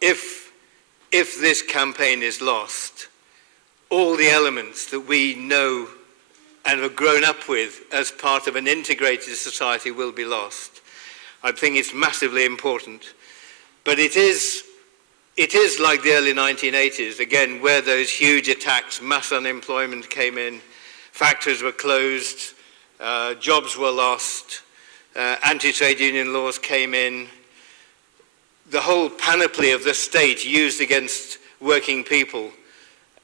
If this campaign is lost, all the elements that we know and have grown up with as part of an integrated society will be lost. I think it's massively important. But it is like the early 1980s, again, where those huge attacks, mass unemployment came in, factories were closed, jobs were lost, anti-trade union laws came in, the whole panoply of the state used against working people.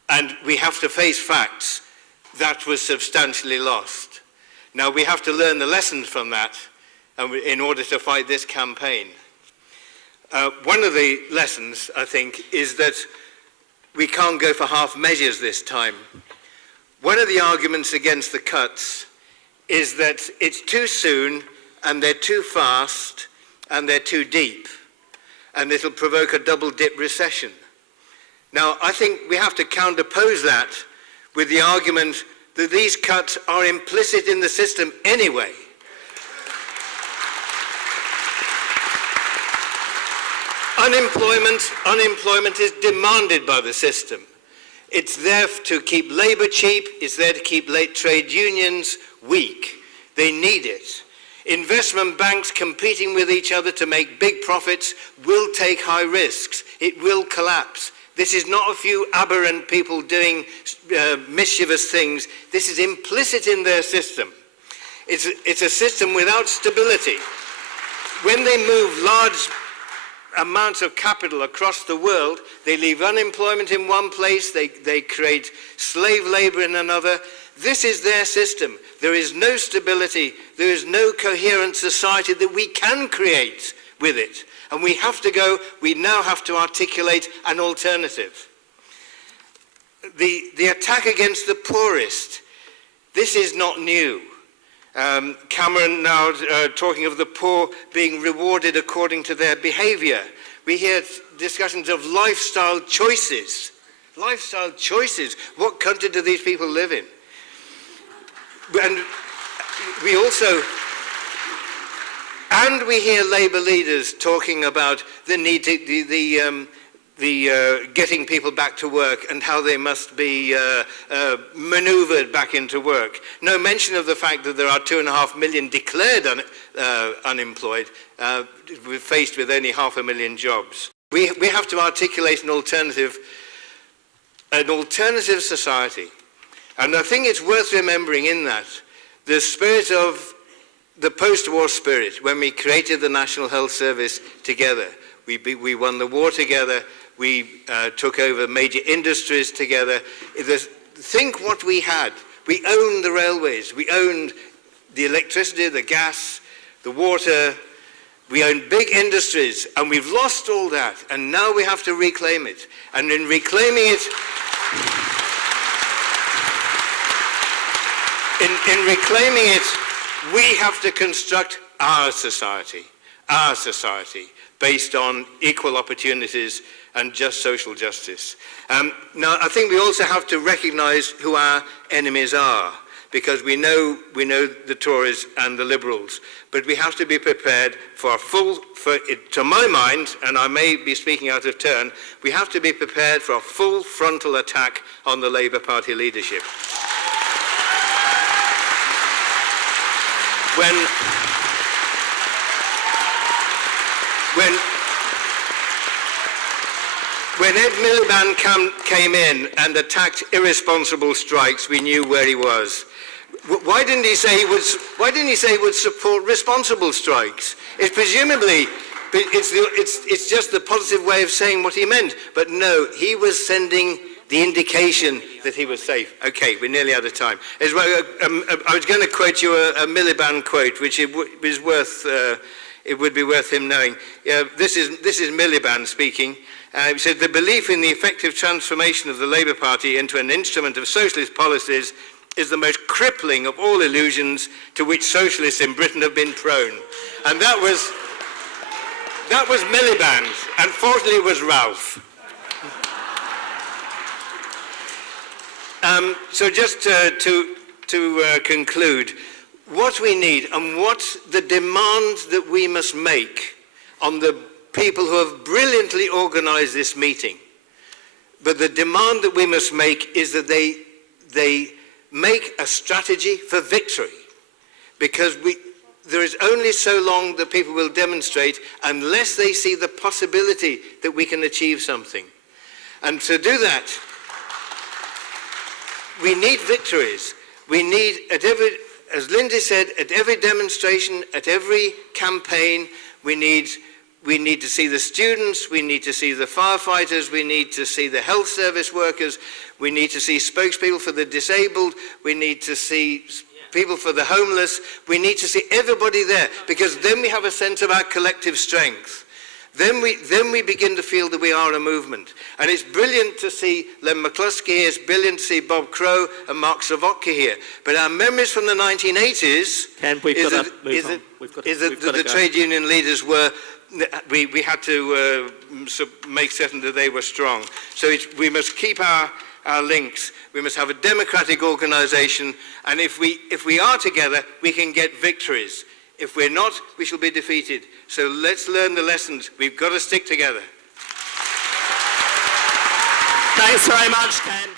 And we have to face facts. That was substantially lost. Now we have to learn the lessons from that in order to fight this campaign. One of the lessons, I think, is that we can't go for half measures this time. One of the arguments against the cuts is that it's too soon and they're too fast and they're too deep and it'll provoke a double-dip recession. Now, I think we have to counterpose that with the argument that these cuts are implicit in the system anyway. Unemployment is demanded by the system. It's there to keep labor cheap, it's there to keep trade unions weak. They need it. Investment banks competing with each other to make big profits will take high risks. It will collapse. This is not a few aberrant people doing mischievous things. This is implicit in their system. It's a system without stability. When they move large amounts of capital across the world, they leave unemployment in one place, they create slave labor in another. This is their system. There is no stability, there is no coherent society that we can create with it. And we now have to articulate an alternative. The attack against the poorest, this is not new. Cameron now talking of the poor being rewarded according to their behavior. We hear discussions of lifestyle choices. Lifestyle choices. What country do these people live in? And we hear Labour leaders talking about the need to, getting people back to work and how they must be manoeuvred back into work. No mention of the fact that there are 2.5 million declared unemployed, we're faced with only 500,000 jobs. We have to articulate an alternative society. And I think it's worth remembering in that the spirit of the post-war spirit, when we created the National Health Service together. We won the war together. We took over major industries together. Think what we had. We owned the railways. We owned the electricity, the gas, the water. We owned big industries, and we've lost all that. And now we have to reclaim it. And in reclaiming it, we have to construct our society based on equal opportunities and just social justice. Now, I think we also have to recognize who our enemies are, because we know the Tories and the Liberals, but we have to be prepared to my mind, and I may be speaking out of turn, we have to be prepared for a full frontal attack on the Labour Party leadership. When Ed Miliband came in and attacked irresponsible strikes, we knew where he was. Why didn't he say he would support responsible strikes? It's just the positive way of saying what he meant. But no, he was sending the indication that he was safe. Okay, we're nearly out of time. I was going to quote you a Miliband quote, which it would be worth him knowing. This is Miliband speaking. He said, "The belief in the effective transformation of the Labour Party into an instrument of socialist policies is the most crippling of all illusions to which socialists in Britain have been prone." And that was Miliband. Unfortunately, it was Ralph. So just to conclude, what we need and what the demands that we must make on the people who have brilliantly organized this meeting. But the demand that we must make is that they make a strategy for victory, because there is only so long that people will demonstrate unless they see the possibility that we can achieve something. And to do that, we need victories. We need, as Lindsay said, at every demonstration, at every campaign, we need to see the students, we need to see the firefighters, we need to see the health service workers, we need to see spokespeople for the disabled, we need to see people for the homeless, we need to see everybody there, because then we have a sense of our collective strength. Then we begin to feel that we are a movement. And it's brilliant to see Len McCluskey here, it's brilliant to see Bob Crow and Mark Savotka here. But our memories from the 1980s is that the trade union leaders were, we had to make certain that they were strong. So we must keep our links. We must have a democratic organisation, and if we are together, we can get victories. If we're not, we shall be defeated. So let's learn the lessons. We've got to stick together. Thanks very much, Ken.